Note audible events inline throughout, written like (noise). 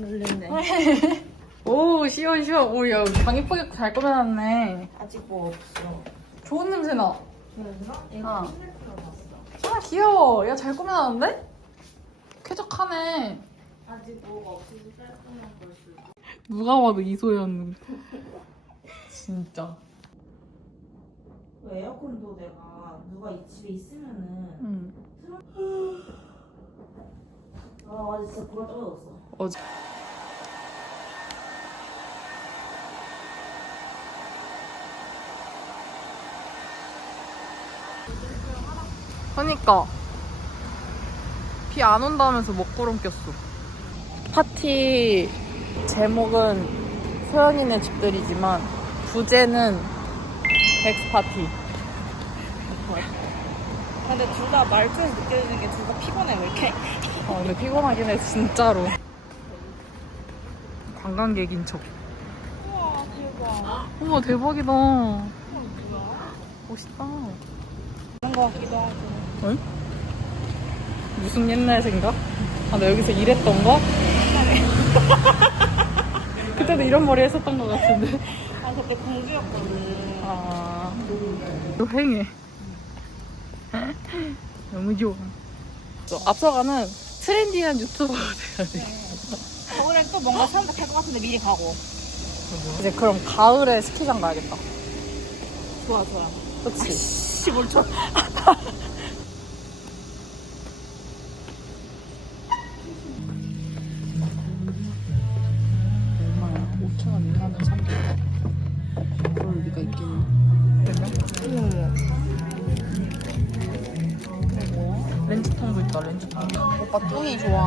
놀랐네. (laughs) 오 시원 시원. 오 야 방 예쁘게 잘 꾸며놨네. 아직 뭐 없어. 좋은 냄새 나. 그래서 아. 신을 들어봤어. 아 귀여워. 야 잘 꾸며놨는데? 쾌적하네. 아직 뭐가 없어서 깔끔한 걸 쓰고. 누가 봐도 이소연. 진짜. 왜 에어컨도 내가 누가 이 집에 있으면은 응. (gasps) 아 진짜 불어 떨어졌어. 어제. 그니까 비 안 온다면서 먹구름 꼈어. 파티 제목은 소연이네 집들이지만 부제는 백스 파티. 근데 둘 다 말투에서 느껴지는 게 둘 다 피곤해 왜 이렇게? 어, 근데 피곤하긴 해, 진짜로. 관광객인 척. 우와 대박. 우와, 대박이다. 멋있다. 그런 거 같기도 하고. 응? 무슨 옛날 생각? 아, 나 여기서 일했던 거? (laughs) 그때도 이런 머리 했었던 것 같은데. 아 그때 공주였거든. 아, 또 횡해. 너무 좋아. 또 앞서가는 트렌디한 유튜버가 돼야 돼. 겨울엔 또 뭔가 사람들 할것 같은데 미리 가고. 이제 그럼 가을에 스키장 가야겠다. 좋아 좋아. 그치? 씨 뭘 쳐. 얼마야? 5천 원 이하면 산대. 그럴 리가 있겠니? 되면? 뭐야? 렌즈 통도 있다, 렌즈 통. 오빠 뚱이 좋아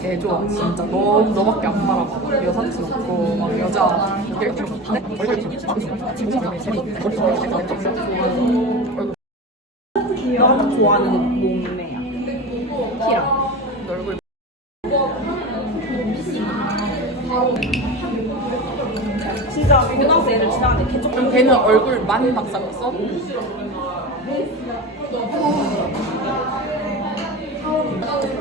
개 좋아 진짜 너 너밖에 안 바라봐 여사친 없고 막 여자 너가 좋아하는 몸매야. 키랑. 너 얼굴 진짜 고등학생 애들 지나가는데 개쪽 그럼 걔는 얼굴만 박살났어?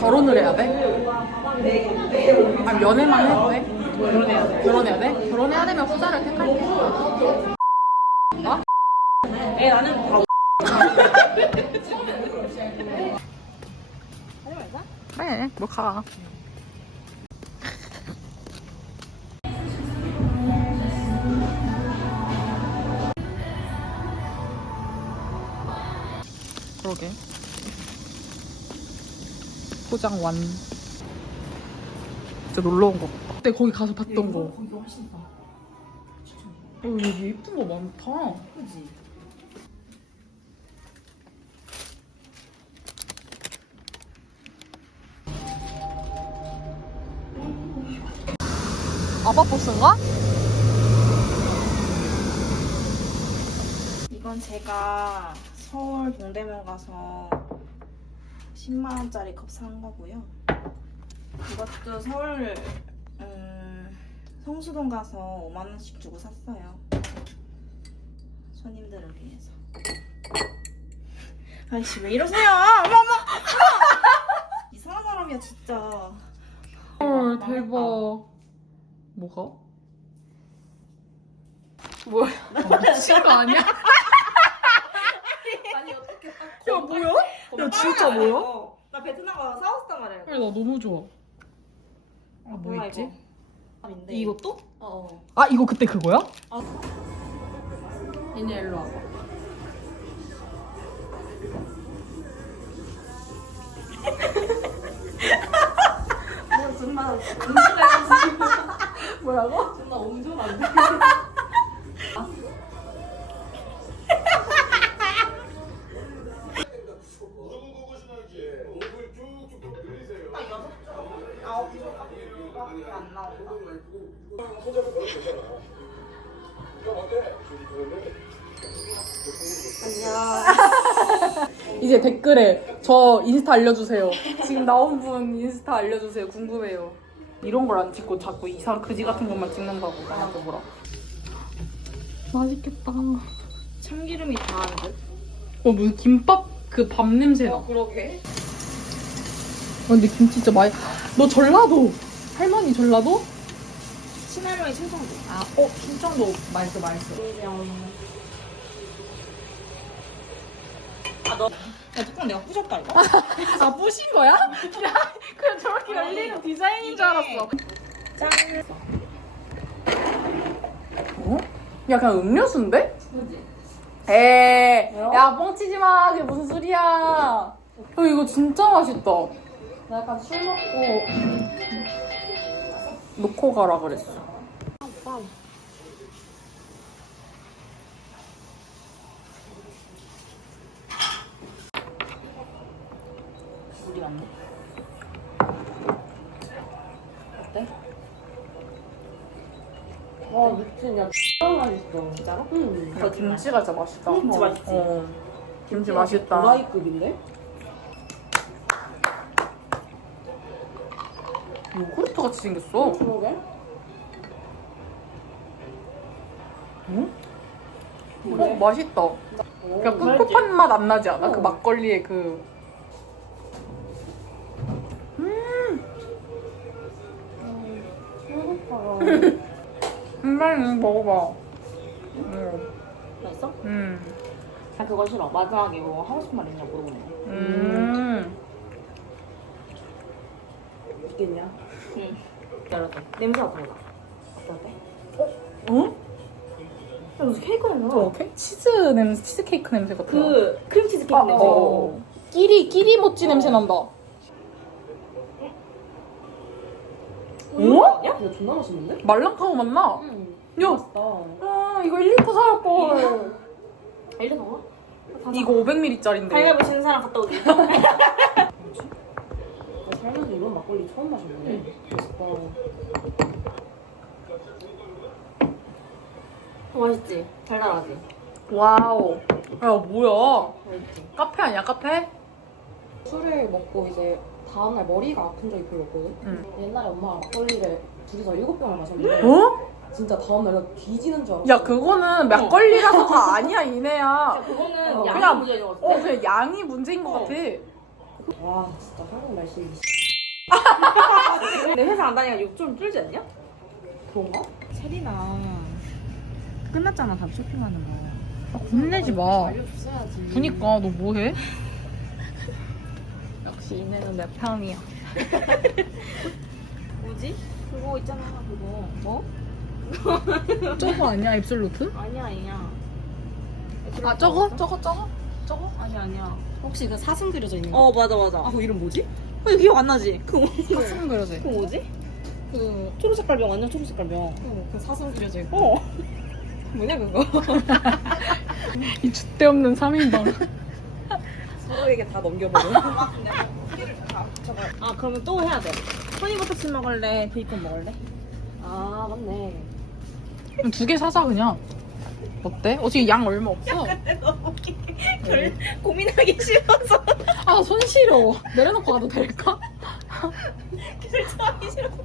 결혼을 해야 돼? 아니 연애만 해도 돼? 결혼해야 돼. 결혼해야 돼? 결혼해야 되면 후자를 택할게. 애 나는 다 그래, 뭐 가. 그러게. 포장 완. 진짜 놀러 온 거. 그때 거기 가서 봤던 거. 거기 훨씬 더. 어, 여기 예쁜 거 많다. 그지? 아바버스인가? 이건 제가 서울 동대문 가서 10만 원짜리 컵 산 거고요. 이것도 서울 음, 성수동 가서 5만 원씩 주고 샀어요. 손님들을 위해서. 아이씨 왜 이러세요? 어머 어머! 이상한 사람이야 진짜. 헐, 망했다. 대박. 뭐가? 뭐야? 미친 거 아니야? 아니 어떻게 딱 야, 뭐야? 야, 진짜 뭐야? 나 베트남 가서 사왔단 말이야. 야, 나 너무 좋아. 아, 뭐 뭐야, 있지? 이거? 이것도? 어. 아, 이거 그때 그거야? 얘네 일로 와봐. (laughs) 뭐 정말 운전해가지고 뭐라고? 안 돼. (laughs) 댓글에 저 인스타 알려주세요. 지금 나온 분 인스타 알려주세요. 궁금해요. 이런 걸 안 찍고 자꾸 이상 그지 같은 것만 찍는다고 나한 뭐라. 맛있겠다. 참기름이 다한 듯? 어 무슨 김밥 그 밥 냄새 나. 어, 그러게. 아, 근데 김치 진짜 많이. 너 전라도 할머니 전라도? 친할머니 충청도. 아, 어, 충청도 맛있어, 맛있어. 아, 너. 야, 뚜껑 내가 부셨다, 이거. (laughs) 아 부신 거야? (laughs) 야 그냥 저렇게 아, 열리는 디자인인 줄 알았어. 짠. 어? 야 그냥 음료수인데? 뭐지? 에이. 야, 뻥치지 마 그게 무슨 소리야 야 어, 이거 진짜 맛있다 나 약간 술 먹고 놓고 가라 그랬어 소스를 안 먹어. 어때? 와 미친 야 X랑 맛있어 진짜로? 응. 그 김치가 진짜 맛있다. 음, 김치 어. 맛있지? 어. 김치 맛있다. 도라이급인데? 요구르트 같이 생겼어. 그러게. 응? 어, 맛있다. 오, 어, 그냥 꿉꿉한 맛 안 나지 않아? 그 어. 막걸리의 그 신발 응, 먹어봐. 응. 맛있어? 음. 나 그거 싫어. 마지막에 뭐 하고 싶은 말 있냐 물어보는 거. 음. 있겠냐? 응. 열어줘. 냄새 맡아봐. 어때, 어때? 야, 무슨 케이크야? 그거 어떻게? 치즈 냄새, 치즈케이크 냄새 같아. 그 크림치즈 케이크 아, 냄새. 어, 어. 끼리, 끼리 모찌 냄새 난다. 어? 야, 존나 맛있는데? 말랑카고 맛나? 응. 야, 맛있다. 아, 이거 1, 2코 사올 걸. 일리 먹어? 이거 500ml짜리인데. 달걀보시는 사람 갔다 오게. (laughs) 나 살면서 이런 막걸리 처음 마셨는데. 맛있다. 어, 맛있지? 달달하지? 와우. 야 뭐야? 맛있지? 카페 아니야 카페? 술을 먹고 이제 다음날 머리가 아픈 적이 별로 없거든. 응. 옛날에 엄마랑 막걸리를 둘이서 일곱 병을 마셨는데 어? 진짜 다음날 내가 뒤지는 줄 알았어. 야 그거는 어. 막걸리라서 다 (laughs) 아니야 이내야. 그거는 어, 양이 그냥- 문제인 것 같아. 어 그냥 양이 문제인 것 어. 같아. 와 진짜 한국 날씨 (laughs) 내 회사 안 다니니까 욕 좀 줄지 않냐? 그런가? 체리나 끝났잖아 답 쇼핑하는 거. 아, 겁내지 마. 그니까 너 뭐해? 역시 이내는 내 편이야. 뭐지? 그거 있잖아 그거 뭐? (laughs) 저거 아니야 입술 높은? 아니야 아니야 아 저거? 저거 저거? 저거? 아니야, 아니야 혹시 그 사슴 그려져 있는 거? 어 맞아 맞아 아그 이름 뭐지? 어 기억 안 나지? 그거 사슴 그려져 그거 있고 뭐지? 그, 초록색깔 병 완전 초록색깔 병 그, 어, 그 사슴 그려져 있고 어. (laughs) 뭐냐 그거? (laughs) 이 줏대없는 3인방 서로에게 다 넘겨버려 저거. 아 그러면 또 해야 돼. 허니버터칩 먹을래? 베이컨 먹을래? 아 맞네. 그럼 두 개 사자 그냥. 어때? 어 지금 양 얼마 없어. 근데 너무 웃기게 고민하기 싫어서 아 손 싫어. 내려놓고 가도 될까? 결정하기 싫어서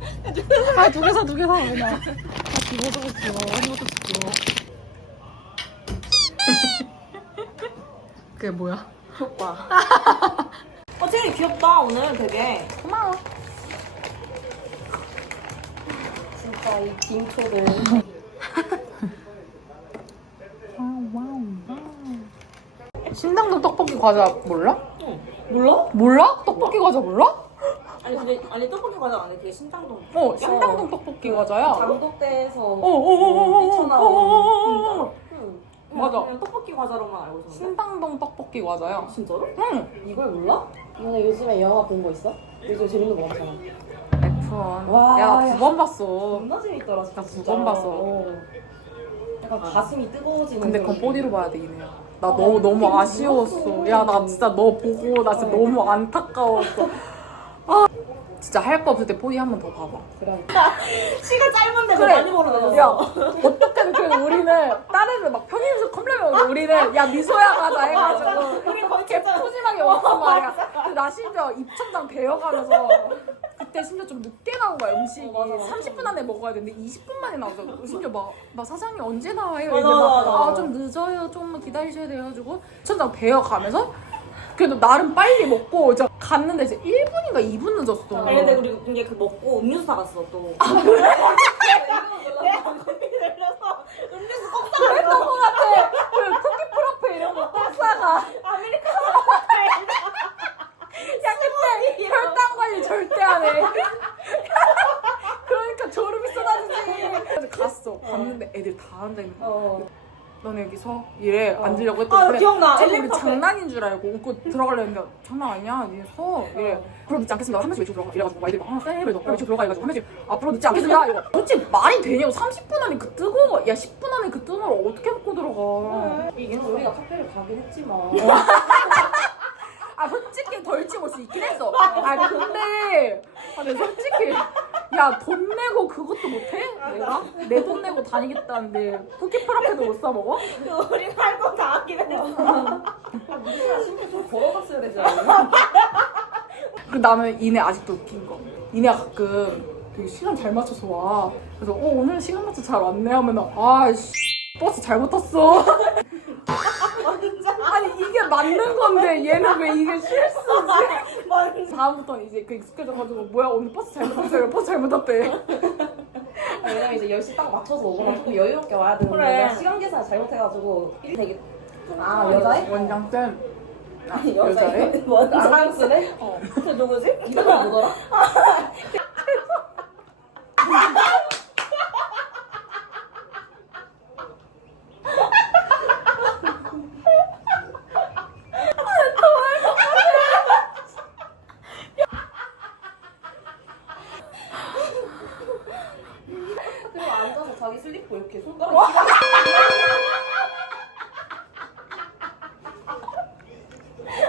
아 두 개 사 두 개 사 그냥. 아 기본적으로 귀여워. 이것도 귀여워. 그게 뭐야? 효과. (laughs) 스타일이 귀엽다 오늘 되게 고마워 진짜 이 빙초들 신당동 떡볶이 과자 몰라? 응. 몰라? 몰라? 떡볶이 과자 몰라? 아니 근데 아니 떡볶이 과자 아니 그게 신당동 어 신당동 떡볶이 과자야 장독대에서 어, 어, 어, 어, 어, 어, 어, 어, 어, 어, 어, 어, 어, 어, 어, 맞아. 음, 그냥 떡볶이 과자로만 알고 있었는데. 신당동 떡볶이 과자야. 아, 진짜로? 응. 이걸 몰라? 너네 요즘에 영화 본 거 있어? 요즘 재밌는 거 많잖아. 와, 야두 번 봤어. 겁나 재밌더라 진짜. 두번 봤어. 어. 약간 가슴이 뜨거워지는. 근데 그건 보디로 봐야 돼, 이네야. 나 어, 너무 너무 아쉬웠어. 야, 나 진짜 너 보고 나 진짜 어. 너무 안타까웠어. (laughs) 진짜 할 거 없을 때 포디 한번 더 봐봐. 그래. (laughs) 시가 짧은데 뭐 그래. 많이 야, 어떻게든 그래도 우리는 다른 애들 막 편의점 컵라면 먹고 우리는 야 미소야 가자 해가지고 우리 거의 진짜 푸짐하게 먹단 말이야. 나 심지어 입천장 배워가면서 그때 심지어 좀 늦게 나온 거야 음식이 어, 맞아, 맞아. 30분 안에 먹어야 되는데 20분 만에 나와서 심지어 막, 막 사장님 언제 나와요? 맞아, 이러면 맞아, 맞아. 아좀 늦어요 좀만 기다리셔야 돼가지고 천장 배워가면서 그래도 나름 빨리 먹고 저 갔는데 이제 1분인가 2분 늦었어. 아니 근데 우리 이제 그 먹고 음료수 사갔어 또. 아 (laughs) 네. 그래? 내가 커피 내려서 음료수 꼭 그랬던 것 같아. 그 쿠키 프라페 이런 거 빡사가. 아메리카노 야 그때 혈당 관리 절대 안 해. 그러니까 졸음이 쏟아지지. 그래서 갔어. 갔는데 애들 다 앉아 있는 거야. 어. 너네 여기 서 이래 어. 앉으려고 했더니 아, 기억나. 우리 엘리카페. 장난인 줄 알고 웃고 들어가려 했는데 장난 아니야. 니네 서 이래 그럼 늦지 않겠습니다. 한 명씩 외치고 들어가. 이래가지고 막 애들이 막아 쎄 이래서 외치고 들어가. 해가지고 한 명씩 앞으로 늦지 않겠습니다. 이거 솔직히 말이 되냐고. 30분 안에 그 뜨거운 거- 야 10분 안에 그 뜨거운 걸 어떻게 먹고 들어가. 이게 우리가 카페를 가긴 했지만. (laughs) 아 솔직히 덜 찍을 수 있긴 했어. 아 근데 아 근데 솔직히 야 돈 내고 그것도 못해? 내가 내 돈 내고 다니겠다는데 쿠키 프라페도 못 사 먹어? 우리 할거 다 하긴 했어. 좀 걸어갔어야 되지 않나? 그 나는 이내 아직도 웃긴 거. 이내가 가끔 되게 시간 잘 맞춰서 와. 그래서 어 오늘 시간 맞춰 잘 왔네 하면 아 씨 버스 잘못 탔어. 맞는 건데 얘는 왜 이게 실수지? (laughs) 뭔 다음부터는 이제 그 익숙해져가지고 뭐야 오늘 버스 잘못 탔어요. 버스 잘못 탔대. 왜냐면 이제 10시 딱 맞춰서 오거나 조금 여유롭게 와야 되는데 그래. 내가 시간 계산 잘못해가지고 되게 아 여자애? 원장 쌤. 아니 여자애? 여자애? (laughs) 뭔 아나운서네? 어. 그 누구지? 이름이 뭐더라? (laughs) 그리고 앉아서 자기 슬리퍼 이렇게 손가락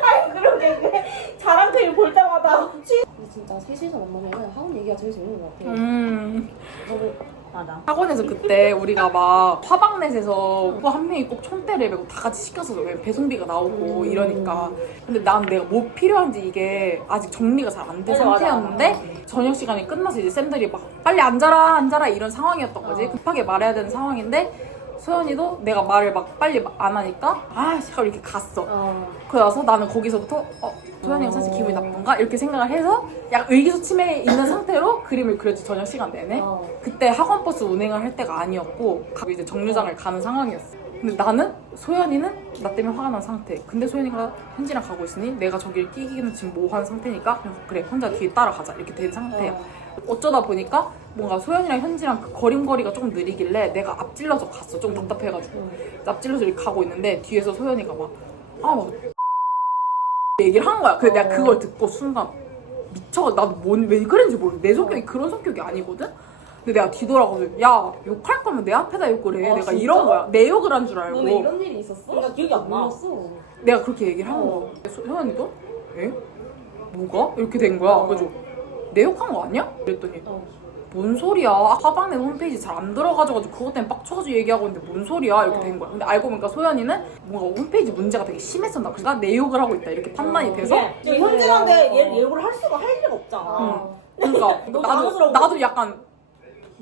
아니 그러게 그 자랑테일 볼 때마다 치- 근데 진짜 셋이서 만나면 학원 얘기가 제일 재밌는 것 같아. 음. 저는 맞아. 학원에서 그때 우리가 막 화방넷에서 누구 한 명이 꼭 총대를 메고 다 같이 시켜서 왜 배송비가 나오고 이러니까 근데 난 내가 뭐 필요한지 이게 아직 정리가 잘 안 된 맞아, 맞아. 상태였는데 저녁 시간이 끝나서 이제 쌤들이 막 빨리 앉아라 앉아라 이런 상황이었던 거지 어. 급하게 말해야 되는 상황인데 소연이도 내가 말을 막 빨리 안 하니까 아 잠깐 이렇게 갔어 어. 그래서 나는 거기서부터 어 소연이가 사실 기분이 나쁜가 이렇게 생각을 해서 약간 의기소침해 있는 (laughs) 상태로 그림을 그렸지 저녁 시간 내내 어. 그때 학원 버스 운행을 할 때가 아니었고 이제 정류장을 가는 상황이었어. 근데 나는 소연이는 나 때문에 화가 난 상태. 근데 소연이가 현지랑 가고 있으니 내가 저길 끼기는 지금 모호한 상태니까 그냥 그래 혼자 뒤에 따라가자 이렇게 된 상태야. 어쩌다 보니까 뭔가 소연이랑 현지랑 그 걸음걸이가 조금 느리길래 내가 앞질러서 갔어. 좀 답답해가지고 응. 앞질러서 이렇게 가고 있는데 뒤에서 소연이가 막아막 얘기를 한 거야. 근데 내가 그걸 듣고 순간 미쳐 나도 뭔왜 그런지 모르겠어. 내 성격이 그런 성격이 아니거든. 근데 내가 뒤돌아가서 야 욕할 거면 내 앞에다 욕을 해. 아, 내가 진짜? 이런 거야. 내 욕을 한 줄 알고 너네 이런 일이 있었어? 나 기억이 안 나. 몰랐어. 내가 그렇게 얘기를 한 거야. 소- 소연이도 에? 뭐가? 이렇게 된 거야. 어. 그래서 내 욕한 거 아니야? 그랬더니 어. 뭔 소리야 화방내 홈페이지 잘 안 들어가지고 그것 때문에 빡쳐가지고 얘기하고 있는데 뭔 소리야 이렇게 어. 된 거야 근데 알고 보니까 소연이는 뭔가 홈페이지 문제가 되게 심했었나 그러니까 내 욕을 하고 있다 이렇게 판단이 어. 돼서 이게 현진한테 얘 예고를 할 수가 할 리가 없잖아. 어. 그러니까 나도. 나도 약간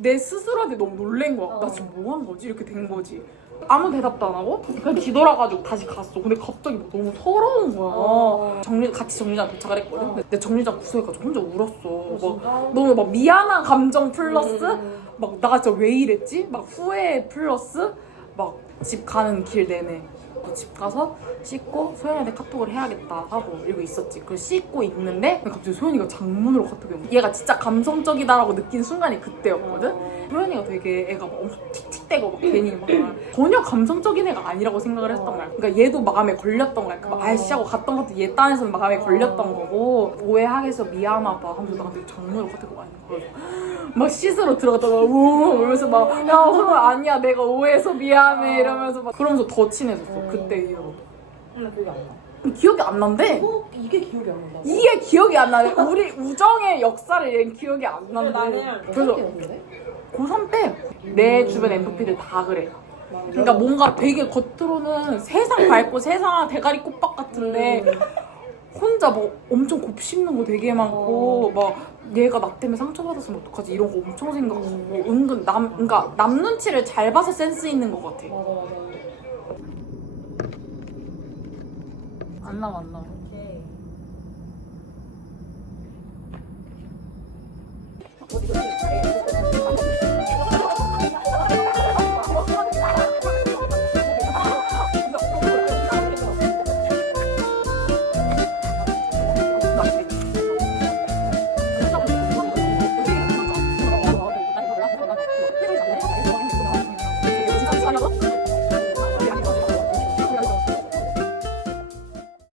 내 스스로한테 너무 놀란 거야. 어. 나 지금 뭐 한 거지? 이렇게 된 거지. 아무 대답도 안 하고 그냥 뒤돌아가지고 다시 갔어. 근데 갑자기 막 너무 서러운 거야. 어. 정류 같이 정류장 도착을 했거든. 어. 근데 내 정류장 구석에가지고 혼자 울었어. 어, 막? 너무 막 미안한 감정 플러스 음. 막나 진짜 왜 이랬지? 막 후회 플러스 막 집 가는 길 내내 집 가서 씻고 소연이한테 카톡을 해야겠다 하고 이러고 있었지. 그래서 씻고 있는데 갑자기 소연이가 장문으로 카톡이 온 거야. 얘가 진짜 감성적이다라고 느낀 순간이 그때였거든. 소연이가 되게 애가 막 엄청 틱틱대고 막 괜히 막 전혀 감성적인 애가 아니라고 생각을 했던 거야. 그러니까 얘도 마음에 걸렸던 거야. 그막 아이씨하고 갔던 것도 얘 딴에서는 마음에 걸렸던 거고 오해하게 해서 미안하다 하면서 나한테 장문으로 카톡이 많이 그래서 (gasps) 막 씻으러 들어갔다가 우 이러면서 막야 서로 아니야 내가 오해해서 미안해 이러면서 막 그러면서 더 친해졌어 그때 이후로 근데 그게 안 나. 기억이 안 난대. 어? 이게 기억이 안 난다. 이게 기억이 안 나네. 우리 우정의 역사를 얘는 기억이 안 난대. 나는 그래서 어떻게 고3 때내 주변 MVP들 다 그래. 그러니까 뭔가 되게 겉으로는 세상 밝고 세상 대가리 꽃밭 같은데 혼자 뭐 엄청 곱씹는 거 되게 많고 막 얘가 나 때문에 상처받았으면 어떡하지 이런 거 엄청 생각하고 은근 남 그러니까 남 눈치를 잘 봐서 센스 있는 것 같아. 안 나와 안 나와.